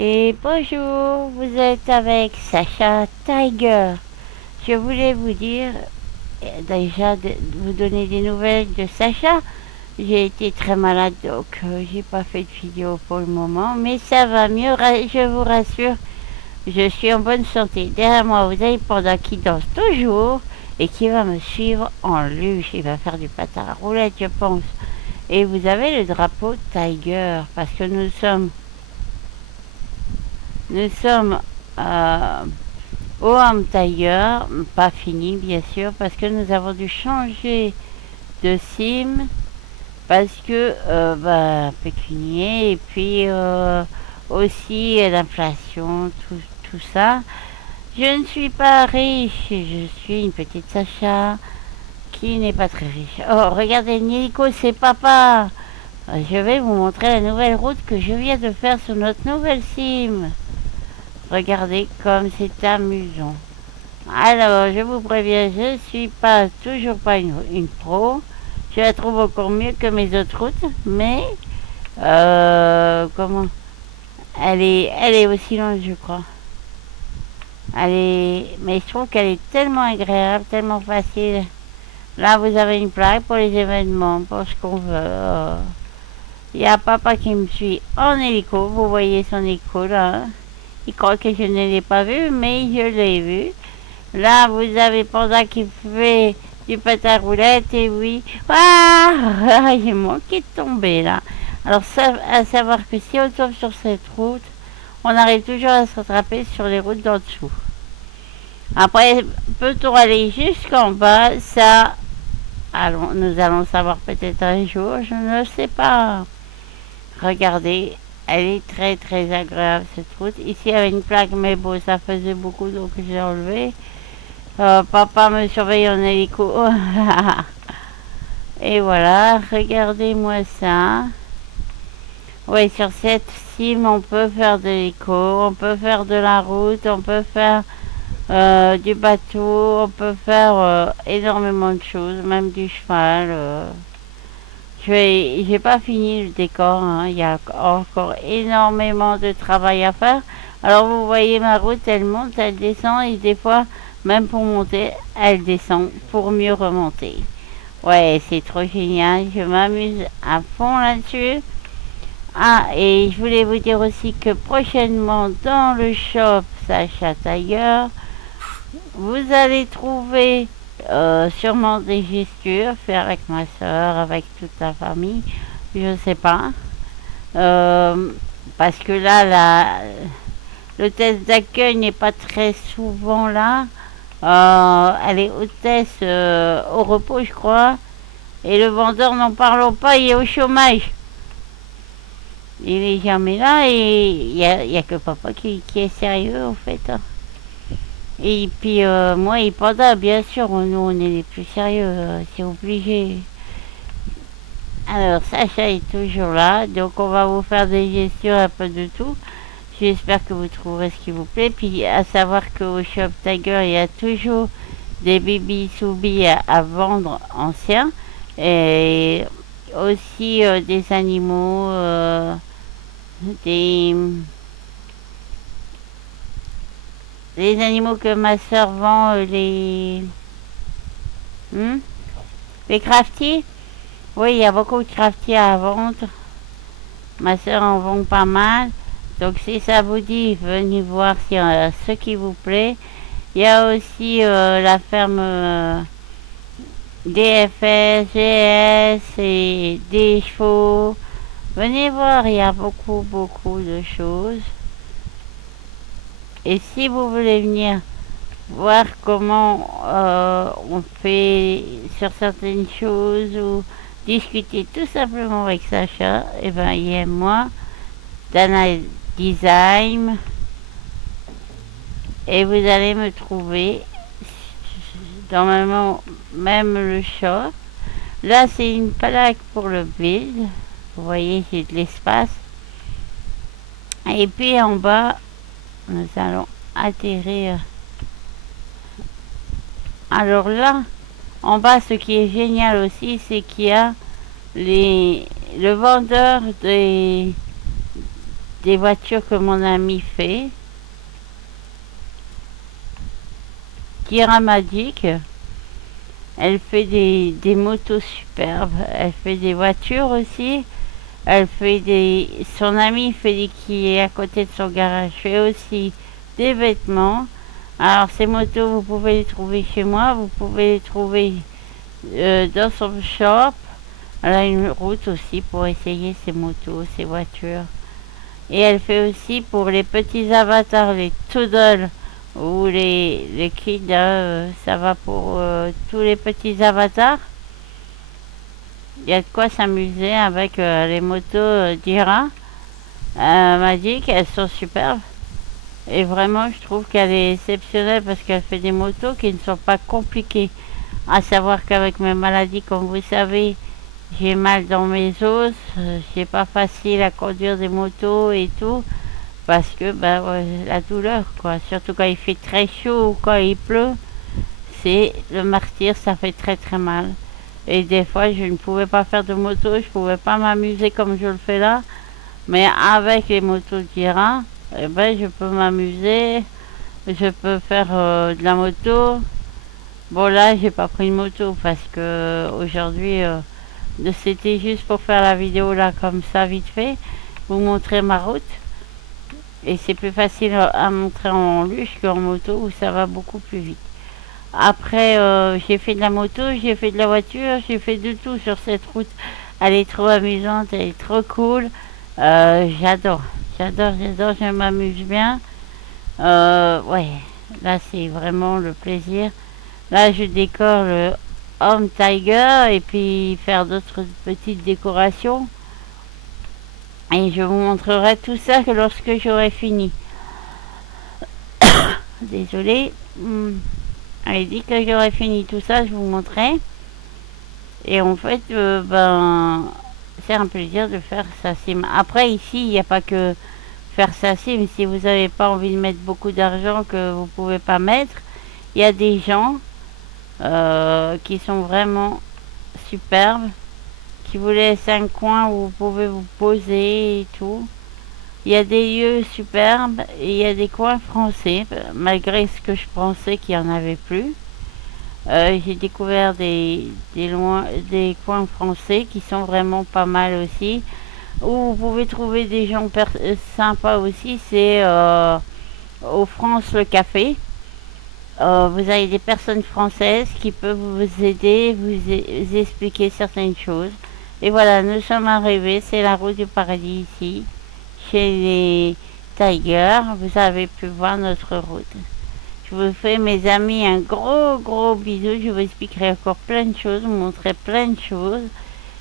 Et bonjour, vous êtes avec Sacha Tiger. Je voulais vous dire, déjà, de vous donner des nouvelles de Sacha. J'ai été très malade, donc j'ai pas fait de vidéo pour le moment, mais ça va mieux, je vous rassure. Je suis en bonne santé. Derrière moi, vous avez Panda qui danse toujours et qui va me suivre en luge. Il va faire du patin à roulette, je pense. Et vous avez le drapeau Tiger, parce que nous sommes au Home Tiger, pas fini bien sûr, parce que nous avons dû changer de sim, parce que pécunier, et puis aussi l'inflation, tout ça. Je ne suis pas riche, je suis une petite Sacha qui n'est pas très riche. Oh, regardez, Nico, c'est papa. Je vais vous montrer la nouvelle route que je viens de faire sur notre nouvelle sim. Regardez comme c'est amusant. Alors, je vous préviens, je ne suis pas toujours pas une pro. Je la trouve encore mieux que mes autres routes, mais comment elle est aussi longue, je crois. Mais je trouve qu'elle est tellement agréable, tellement facile. Là, vous avez une plaque pour les événements, pour ce qu'on veut. Il y a papa qui me suit en hélico. Vous voyez son hélico là. Il croit que je ne l'ai pas vu, mais je l'ai vu. Là, vous avez Panda qui fait du patin à roulette, et oui. Ah, j'ai manqué de tomber là. Alors, à savoir que si on tombe sur cette route, on arrive toujours à se rattraper sur les routes d'en dessous. Après, peut-on aller jusqu'en bas? Ça, nous allons savoir peut-être un jour, je ne sais pas. Regardez, elle est très très agréable cette route. Ici, il y avait une plaque, mais bon, ça faisait beaucoup, donc j'ai enlevé. Papa me surveille en hélico. Et voilà, regardez-moi ça. Oui, sur cette cime, on peut faire de l'hélico, on peut faire de la route, on peut faire du bateau, on peut faire énormément de choses, même du cheval. J'ai pas fini le décor, hein. Il y a encore énormément de travail à faire. Alors vous voyez ma route, elle monte, elle descend et des fois, même pour monter, elle descend pour mieux remonter. Ouais, c'est trop génial, je m'amuse à fond là-dessus. Ah, et je voulais vous dire aussi que prochainement dans le shop Sacha Tiger, vous allez trouver sûrement des gestures faites avec ma soeur, avec toute la famille, je sais pas. Euh, Parce que là, l'hôtesse d'accueil n'est pas très souvent là. Elle est hôtesse au repos, je crois. Et le vendeur, n'en parlons pas, il est au chômage. Il est jamais là et il y a que papa qui est sérieux en fait, hein. Et puis moi et Panda, bien sûr, nous on est les plus sérieux, c'est obligé. Alors Sacha est toujours là, donc on va vous faire des gestions un peu de tout. J'espère que vous trouverez ce qui vous plaît. Puis à savoir qu'au Shop Tiger, il y a toujours des baby Soubi à vendre anciens. Et aussi des animaux, des, les animaux que ma soeur vend, hmm, les crafty. Oui, il y a beaucoup de crafty à vendre. Ma soeur en vend pas mal. Donc si ça vous dit, venez voir si ce qui vous plaît. Il y a aussi la ferme DFS, GS et des chevaux. Venez voir, il y a beaucoup, beaucoup de choses. Et si vous voulez venir voir comment on fait sur certaines choses ou discuter tout simplement avec Sacha, et ben il y a moi, Dana Design, et vous allez me trouver normalement même le shop. Là c'est une plaque pour le build. Vous voyez, j'ai de l'espace. Et puis en bas, nous allons atterrir. Alors là, en bas, ce qui est génial aussi, c'est qu'il y a le vendeur des voitures que mon ami fait. Kira Magic, elle fait des motos superbes, elle fait des voitures aussi, elle fait des... Son ami fait qui est à côté de son garage, fait aussi des vêtements. Alors ces motos, vous pouvez les trouver chez moi, vous pouvez les trouver dans son shop. Elle a une route aussi pour essayer ses motos, ses voitures. Et elle fait aussi pour les petits avatars, les Toodles ou les kids, ça va pour tous les petits avatars. Il y a de quoi s'amuser avec les motos d'Ira Magic, elles sont superbes. Et vraiment, je trouve qu'elle est exceptionnelle parce qu'elle fait des motos qui ne sont pas compliquées. À savoir qu'avec mes maladies, comme vous savez, j'ai mal dans mes os, c'est pas facile à conduire des motos et tout, parce que ben, ouais, la douleur, quoi. Surtout quand il fait très chaud ou quand il pleut, c'est le martyr, ça fait très très mal. Et des fois, je ne pouvais pas faire de moto, je pouvais pas m'amuser comme je le fais là, mais avec les motos d'Ira, eh ben, je peux m'amuser, je peux faire de la moto. Bon là, j'ai pas pris de moto parce que aujourd'hui, c'était juste pour faire la vidéo là comme ça vite fait, vous montrer ma route. Et c'est plus facile à montrer en luge qu'en moto où ça va beaucoup plus vite. Après, j'ai fait de la moto, j'ai fait de la voiture, j'ai fait de tout sur cette route. Elle est trop amusante, elle est trop cool. J'adore, j'adore, je m'amuse bien. Ouais, là c'est vraiment le plaisir. Là, je décore le Home Tiger et puis faire d'autres petites décorations. Et je vous montrerai tout ça que lorsque j'aurai fini. Désolée. Allez, dit que j'aurai fini tout ça, je vous montrerai. Et en fait, ben, c'est un plaisir de faire sa sim. Après, ici, il n'y a pas que faire sa sim. Si vous n'avez pas envie de mettre beaucoup d'argent que vous ne pouvez pas mettre, il y a des gens qui sont vraiment superbes, qui vous laissent un coin où vous pouvez vous poser et tout. Il y a des lieux superbes et il y a des coins français, malgré ce que je pensais qu'il n'y en avait plus. J'ai découvert des coins français qui sont vraiment pas mal aussi. Où vous pouvez trouver des gens sympas aussi, c'est au France le Café. Vous avez des personnes françaises qui peuvent vous aider, vous expliquer certaines choses. Et voilà, nous sommes arrivés, c'est la route du paradis ici, chez les Tigers. Vous avez pu voir notre route. Je vous fais, mes amis, un gros bisou. Je vous expliquerai encore plein de choses, vous montrerai plein de choses.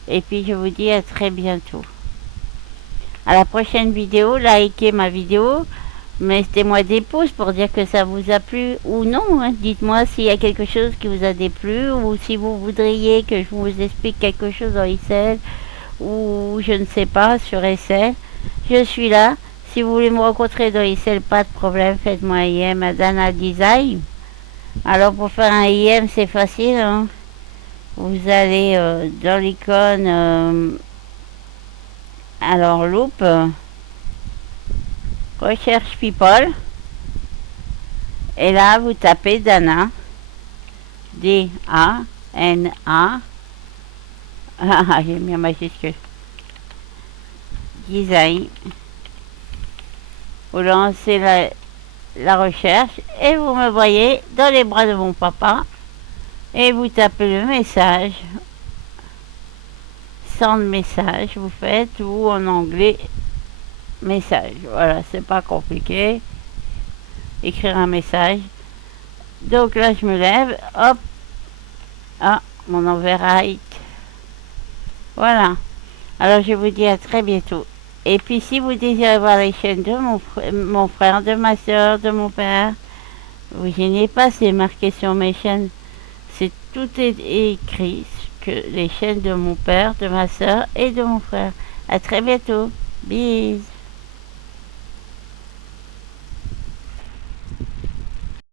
Et puis je vous dis à très bientôt. À la prochaine vidéo, likez ma vidéo. Mettez-moi des pouces pour dire que ça vous a plu ou non. Hein. Dites-moi s'il y a quelque chose qui vous a déplu ou si vous voudriez que je vous explique quelque chose en Excel ou je ne sais pas sur Excel. Je suis là. Si vous voulez me rencontrer dans Excel, pas de problème, faites-moi un IM à Dana Design. Alors pour faire un IM, c'est facile. Hein. Vous allez dans l'icône, alors loupe, recherche people. Et là, vous tapez Dana, D-A-N-A. Ah, j'ai mis un majuscule. Design. Vous lancez la recherche et vous me voyez dans les bras de mon papa. Et vous tapez le message. Sans message, vous faites ou en anglais message. Voilà, c'est pas compliqué. Écrire un message. Donc là, je me lève. Hop. Ah, mon overwrite. Voilà. Alors, je vous dis à très bientôt. Et puis, si vous désirez voir les chaînes de mon frère, de ma soeur, de mon père, vous gênez pas, c'est marqué sur mes chaînes. Tout est écrit, que les chaînes de mon père, de ma soeur et de mon frère. À très bientôt. Bisous.